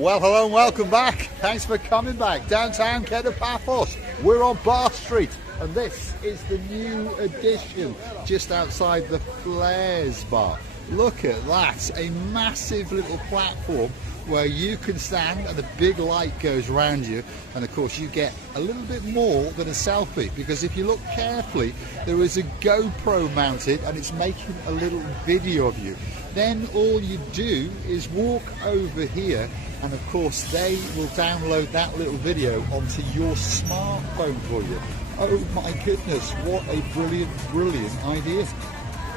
Well, hello and welcome back. Thanks for coming back. Downtown Paphos. We're on Bar Street, and this is the new addition just outside the Flares Bar. Look at that, a massive little platform where you can stand and a big light goes around you, and of course you get a little bit more than a selfie, because if you look carefully there is a GoPro mounted and it's making a little video of you. Then all you do is walk over here, and of course they will download that little video onto your smartphone for you. Oh my goodness, what a brilliant idea.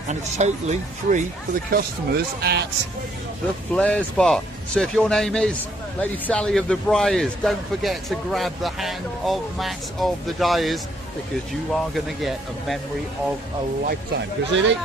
And it's totally free for the customers at the Flares Bar. So if your name is Lady Sally of the Briars, don't forget to grab the hand of Matt of the Dyers, because you are going to get a memory of a lifetime. Chrissy?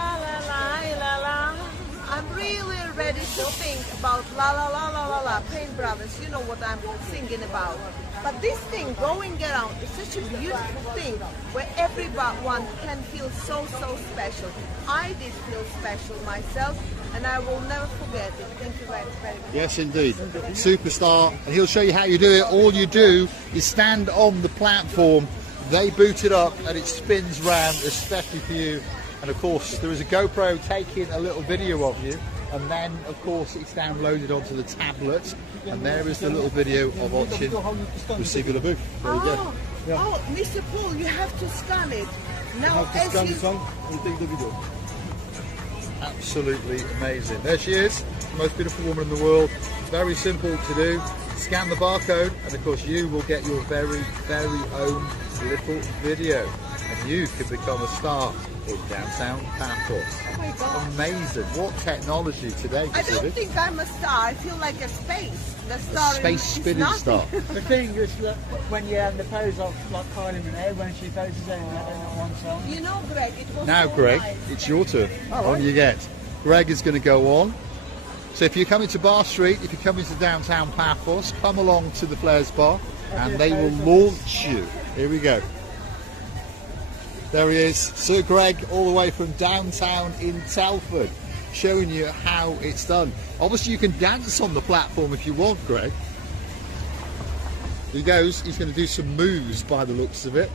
I'm really ready to think about la la la la la la, Pain Brothers, you know what I'm thinking about. But this thing going around is such a beautiful thing where everyone can feel so special. I did feel special myself, and I will never forget it. Thank you very much. Yes, indeed. Superstar. And he'll show you how you do it. All you do is stand on the platform, they boot it up, and it spins round especially for you. And of course there is a GoPro taking a little video of you, and then of course it's downloaded onto the tablet, and there is the little video of watching Receiver the Booth. There we go. Yeah. Oh, Mr. Paul, you have to scan it. Now, you have to scan the song and take the video. Absolutely amazing. There she is, the most beautiful woman in the world. Very simple to do. Scan the barcode, and of course you will get your very own little video, and you can become a star in downtown Paphos. Oh my God. Amazing. What technology today, I don't think I'm a star. I feel like a space. The star, space spinning star. The thing is that when you have the pose of like Kylie Minogue when she poses in that one song. You know, Greg, it was Now, so Greg, nice. it's your turn. Oh, On you get. Greg is going to go on. So if you're coming to Bar Street, if you're coming to downtown Paphos, come along to the Flares Bar, and they will launch you. Here we go. There he is, Sir Greg, all the way from downtown in Telford, showing you how it's done. Obviously you can dance on the platform if you want, Greg. He goes, he's going to do some moves by the looks of it.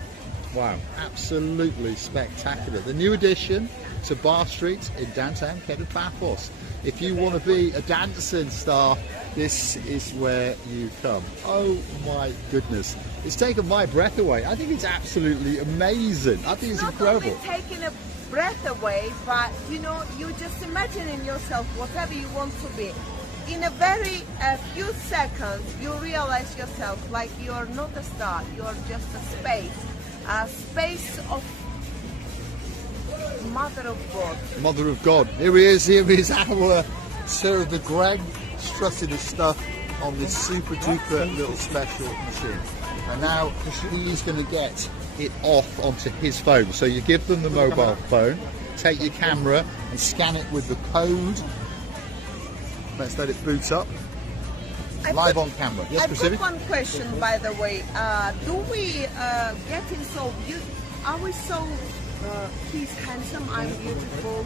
Wow, absolutely spectacular. The new addition to Bar Street in downtown Paphos. If you want to be a dancing star, this is where you come. Oh my goodness. It's taken my breath away. I think it's absolutely amazing. I think it's incredible. Not only taking a breath away, but you know, you just imagine in yourself whatever you want to be. In a very few seconds, you realize yourself like you're not a star, you're just a space of Mother of God. Mother of God. Here he is our Sir the Greg, strutting his stuff on this super duper little special machine. And now he's going to get it off onto his phone. So you give them the mobile phone, take your camera and scan it with the code. Let's let it boot up. Live on camera. Yes, I've got one question, by the way. Do we get in so are we so he's handsome, I'm beautiful?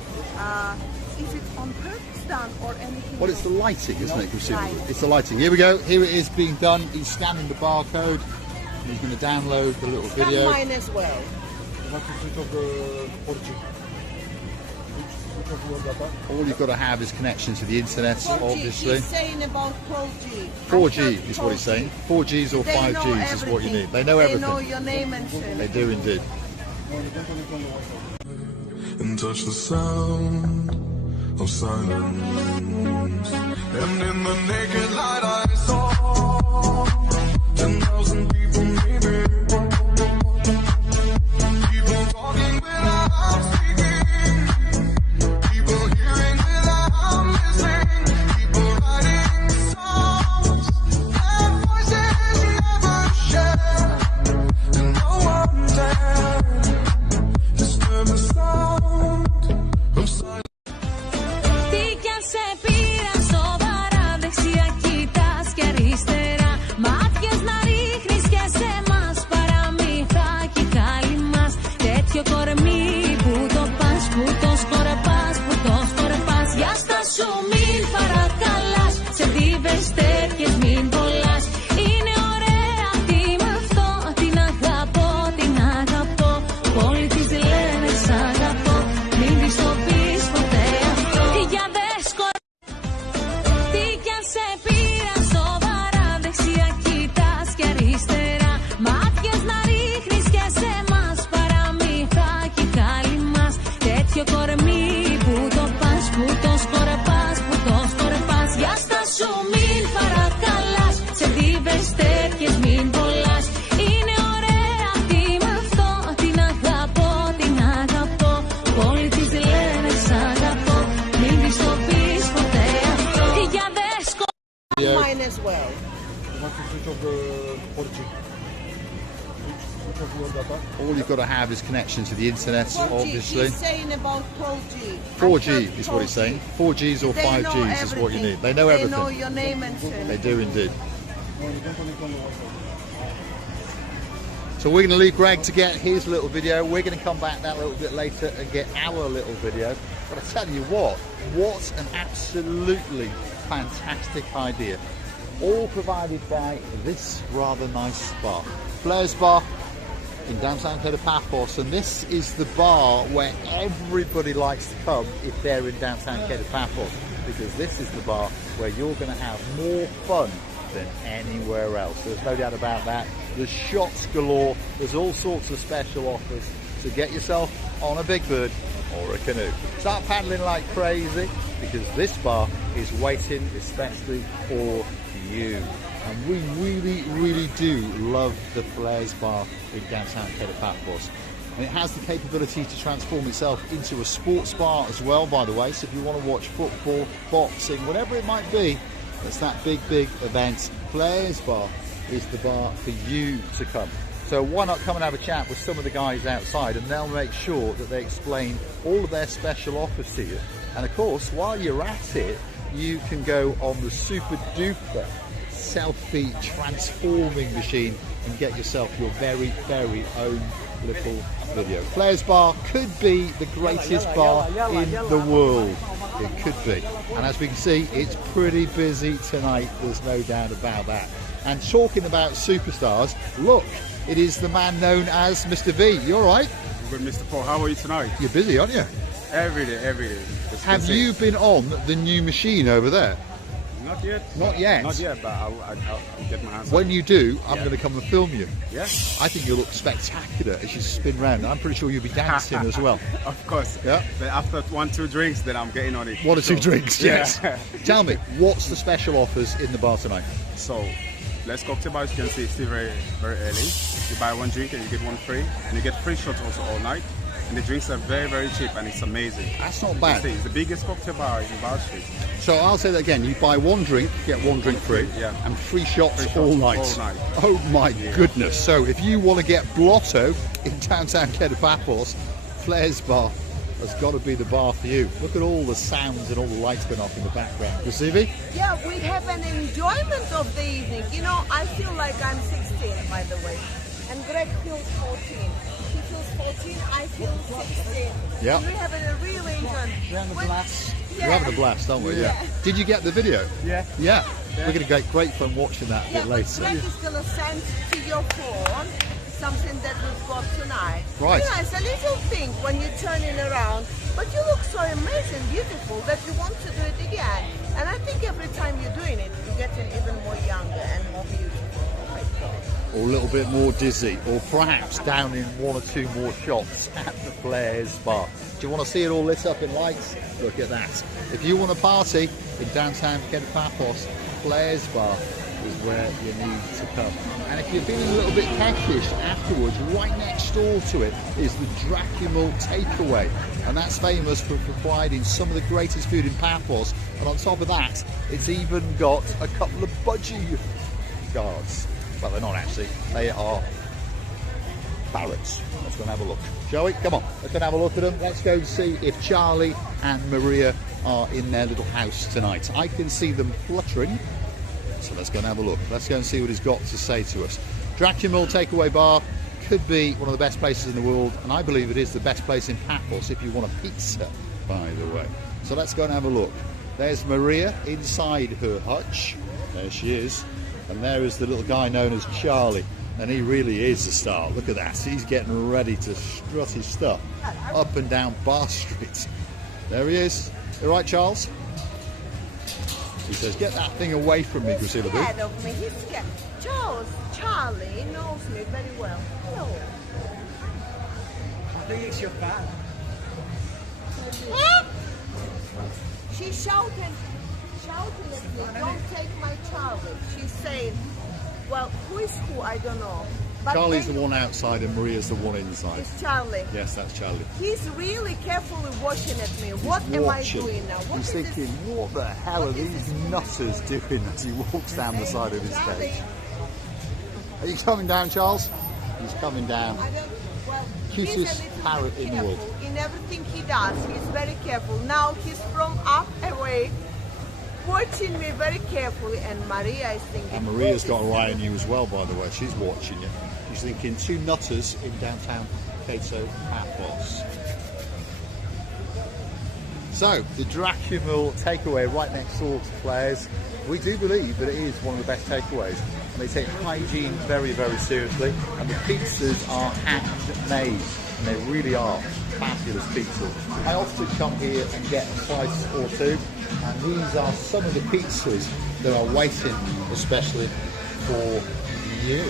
Is it on purpose done or anything? Well, it's the lighting, isn't it? It's the lighting. Here we go. Here it is being done. He's scanning the barcode. He's going to download the little video. And mine as well. All you've got to have is connection to the internet, 4G. obviously. He's saying about 4G. 4G is what he's saying. 4Gs or 5Gs is what you need. They know everything. They know your name and surname. They do indeed. And touch the sound of silence. And in the naked light I saw 10,000 people maybe. People talking without speaking. People hearing without listening. People writing songs and voices never shared. And no one dared disturb the sound of silence. Τι κι αν σε πήραν στο παράδεξι ακοίτα. 4G. Which of your data? All you've got to have is connection to the internet, 4G. obviously. He's saying about 4G. 4G is what he's saying. 4Gs or They know 5Gs is what you everything. need. They know They everything. know your name and surname. They do indeed. No, you can connect on the Wi-Fi. So we're going to leave Greg to get his little video. We're going to come back that little bit later and get our little video. But I tell you what an absolutely fantastic idea. All provided by this rather nice bar. Flares Bar in downtown Paphos, and this is the bar where everybody likes to come if they're in downtown Paphos, because this is the bar where you're going to have more fun than anywhere else. There's no doubt about that. There's shots galore, there's all sorts of special offers, so get yourself on a big bird or a canoe. Start paddling like crazy, because this bar is waiting especially for you. And we really do love the Flares Bar in downtown Paphos. And it has the capability to transform itself into a sports bar as well, by the way. So if you want to watch football, boxing, whatever it might be, that's that big event. Flares Bar is the bar for you to come. So why not come and have a chat with some of the guys outside, and they'll make sure that they explain all of their special offers to you. And of course, while you're at it, you can go on the super duper selfie transforming machine and get yourself your very own little video. Flares Bar could be the greatest bar in the world. It could be. And as we can see, it's pretty busy tonight. There's no doubt about that. And talking about superstars, look, it is the man known as Mr. V. You all right? Good, Mr. Paul. How are you tonight? You're busy, aren't you? Every day. Have you been on the new machine over there? Not yet. Not yet? Not yet, but I'll get my hands on When it. you do, I'm Yeah. going to come and film you. Yeah? I think you look spectacular as you spin round. I'm pretty sure you'll be dancing as well. Of course. Yeah. But after 1-2 drinks, then I'm getting on it. One or two drinks, Yeah. yes. Tell me, what's the special offers in the bar tonight? So, let's cocktail bar. As you can see, it's still very early. You buy one drink and you get one free. And you get free shots also all night. And the drinks are very cheap, and it's amazing. That's not You bad. can see, it's the biggest cocktail bar in Bar Street. So I'll say that again. You buy one drink, get one drink free, Yeah. and free shots, Free shots all night. all night. Oh my goodness. So if you want to get blotto in downtown Paphos, Flares Bar has got to be the bar for you. Look at all the sounds and all the lights going off in the background. You see me? Yeah, we have an enjoyment of the evening. You know, I feel like I'm 16, by the way. And Greg feels 14. He feels 14, I feel 16. Yeah. We're having a really enjoyment. We're having a blast. We're having a blast, aren't we? Yeah. Did you get the video? Yeah. Yeah. We're going to get great fun watching that a Yeah, bit but later. Greg is going to send to your phone something that we've got tonight. Right. You know, it's a little thing when you're turning around, but you look so amazing, beautiful, that you want to do it again. And I think every time you're doing it, you're getting even more younger and more beautiful. Or a little bit more dizzy, or perhaps down in one or two more shops at the Flares Bar. Do you want to see it all lit up in lights? Look at that. If you want to party in downtown Paphos, Flares Bar is where you need to come. And if you're feeling a little bit peckish afterwards, right next door to it is the Dracula Takeaway. And that's famous for providing some of the greatest food in Paphos. And on top of that, it's even got a couple of budgie guards. Well, they're not actually. They are parrots. Let's go and have a look. Shall we? Come on. Let's go and have a look at them. Let's go and see if Charlie and Maria are in their little house tonight. I can see them fluttering. So let's go and have a look. Let's go and see what he's got to say to us. Dracula Takeaway Bar could be one of the best places in the world, and I believe it is the best place in Paphos if you want a pizza, by the way. So let's go and have a look. There's Maria inside her hutch. There she is. And there is the little guy known as Charlie. And he really is a star. Look at that. He's getting ready to strut his stuff up and down Bar Street. There he is. You all right, Charles? He says, get that thing away from me, He's Priscilla. scared of me. He's scared. Charlie knows me very well. Hello. I think it's your fan. She's shouting at me, don't take my Charlie. She's saying, well, who is who? I don't know. But Charlie's the anyway, one outside and Maria's the one inside. It's Charlie. Yes, that's Charlie. He's really carefully watching at me. What am I Watching. doing now? What He's is thinking, this? what the hell are What is these this? nutters doing as he walks down the side of his Charlie, stage? Are you coming down, Charles? He's coming down. I don't, well, Cutest he's a little parrot bit in the world. careful. In everything he does, he's very careful. Now he's from up away, watching me very carefully, and Maria is thinking. And Maria's "Who got is her eye this?" on you as well, by the way. She's watching you. She's thinking 2 nutters in downtown Cato, Paphos. So, the Dracula takeaway right next door to Flair's. We do believe that it is one of the best takeaways. And they take hygiene very, very seriously. And the pizzas are handmade. And they really are fabulous pizzas. I often come here and get a slice or two. And these are some of the pizzas that are waiting especially for you.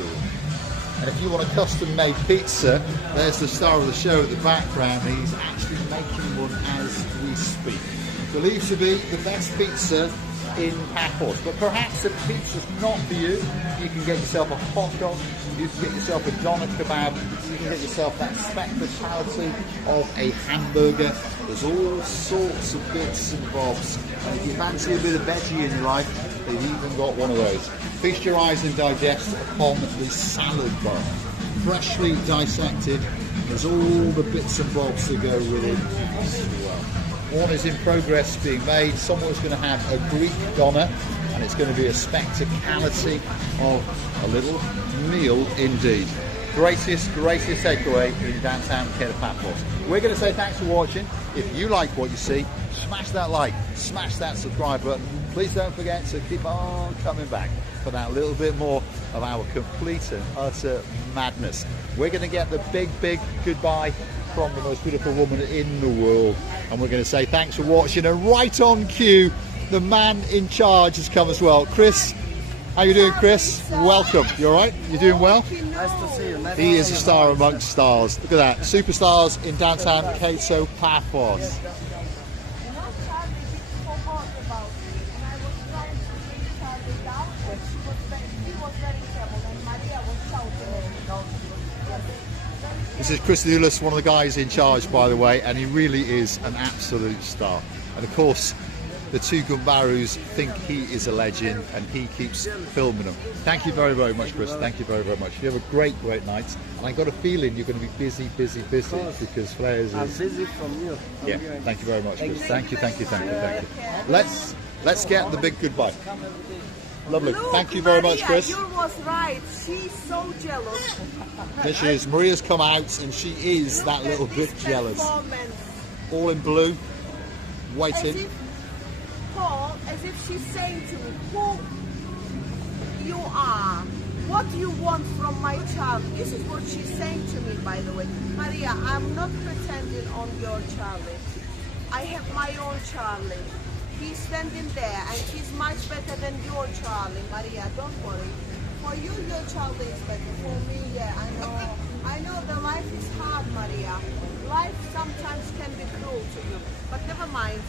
And if you want a custom-made pizza, there's the star of the show at the background. He's actually making one as we speak. Believed to be the best pizza in Paphos. But perhaps if pizza's not for you, you can get yourself a hot dog, you can get yourself a doner kebab, you can get yourself that speciality of a hamburger. There's all sorts of bits and bobs. And if you fancy a bit of veggie in your life, they've even got one of those. Feast your eyes and digest upon the salad bar. Freshly dissected. There's all the bits and bobs that go with it as well. One is in progress being made. Someone's going to have a Greek doner, and it's going to be a spectacality of a little meal indeed. Greatest takeaway in downtown Paphos. We're going to say thanks for watching. If you like what you see, smash that like, smash that subscribe button. Please don't forget to keep on coming back for that little bit more of our complete and utter madness. We're going to get the big goodbye from the most beautiful woman in the world, and we're going to say thanks for watching. And right on cue, the man in charge has come as well. Chris, how you doing, Chris? Welcome. You all right? You doing well? Nice to see you. He is a star amongst stars. Look at that, superstars in downtown Cato, Paphos. You know, Charlie did forgot about me, and I was trying to bring Charlie down, but he was very careful, and Maria was shouting at me. This is Chris Doulis, one of the guys in charge, by the way, and he really is an absolute star. And of course, the 2 Gumbarus think he is a legend, and he keeps filming them. Thank you very, very much, Chris. Thank you very, very much. You have a great night. And I got a feeling you're going to be busy because Flair's I'm is... busy from you. Yeah, thank you very much, Chris. Thank you. Let's get the big goodbye. Lovely. Look, Thank you very much, Maria, Chris. You was right. She's so jealous. There she is. Maria's come out, and she is that little Look at bit this jealous. performance. All in blue, As waiting. if, Paul, as if she's saying to me, who you are, what do you want from my child? This is what she's saying to me, by the way. Maria, I'm not pretending on your Charlie. I have my own Charlie. He's standing there, and he's much better than your Charlie. Maria, don't worry. For you, your Charlie is better. For me, yeah, I know the life is hard, Maria. Life sometimes can be cruel to you, but never mind.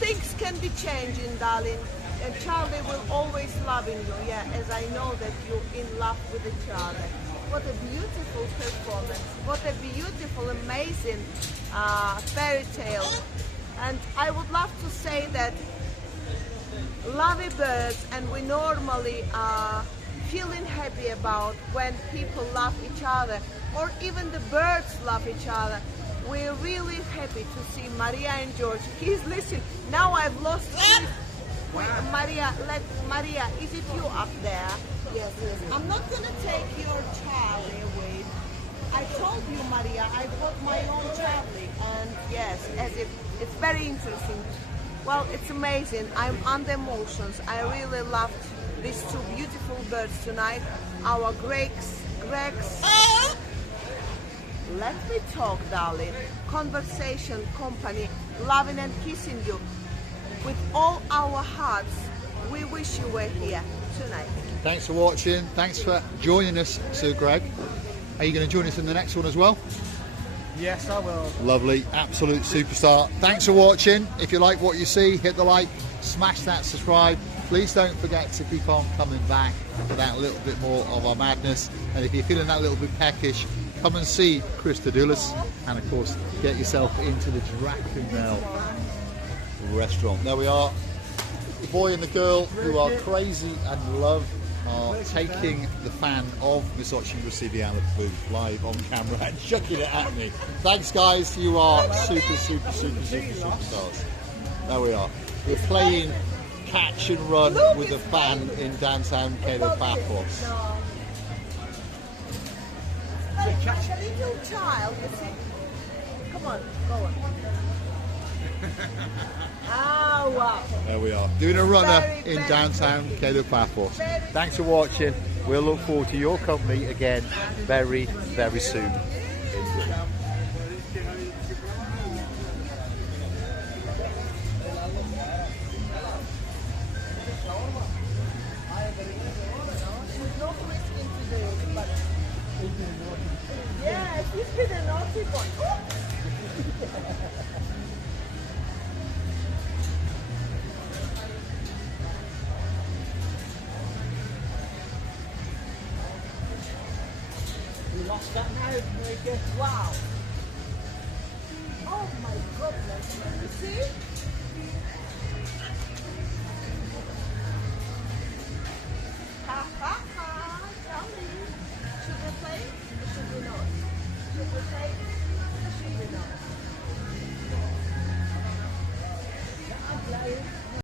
Things can be changing, darling. And Charlie will always love you, yeah, as I know that you're in love with the Charlie. What a beautiful performance. What a beautiful, amazing fairy tale. And I would love to say that lovely birds, and we normally are feeling happy about when people love each other, or even the birds love each other. We're really happy to see Maria and George. He's listening. Now I've lost him. Wait, Maria, is it you up there? Yes. I'm not gonna take your Charlie away. I told you, Maria, I've got my own Charlie, and yes, as if it's very interesting. Well, it's amazing. I'm under emotions. I really loved these 2 beautiful birds tonight. Our Gregs. Let me talk, darling. Conversation, company, loving and kissing you. With all our hearts, we wish you were here tonight. Thanks for watching. Thanks for joining us, Sir Greg. Are you going to join us in the next one as well? Yes, I will. Lovely, absolute superstar. Thanks for watching. If you like what you see, hit the like, smash that subscribe. Please don't forget to keep on coming back for that little bit more of our madness. And if you're feeling that little bit peckish, come and see Chris Doulis, and of course get yourself into the Dracula restaurant. There we are, the boy and the girl who are crazy and love are taking the fan of Miss Oching Rosidi out of the booth live on camera and chucking it at me. Thanks, guys. You are superstars. There we are. We're playing catch and run with a fan in downtown Paphos. Like a little child, you see. Come on, go on. Ah, wow. There we are, doing a runner Very, in very downtown pretty. Paphos. Very Thanks for watching. We'll look forward to your company again very, very soon. Not risking to do it, but yes, he's been a naughty boy. We lost that now, Marika. Wow.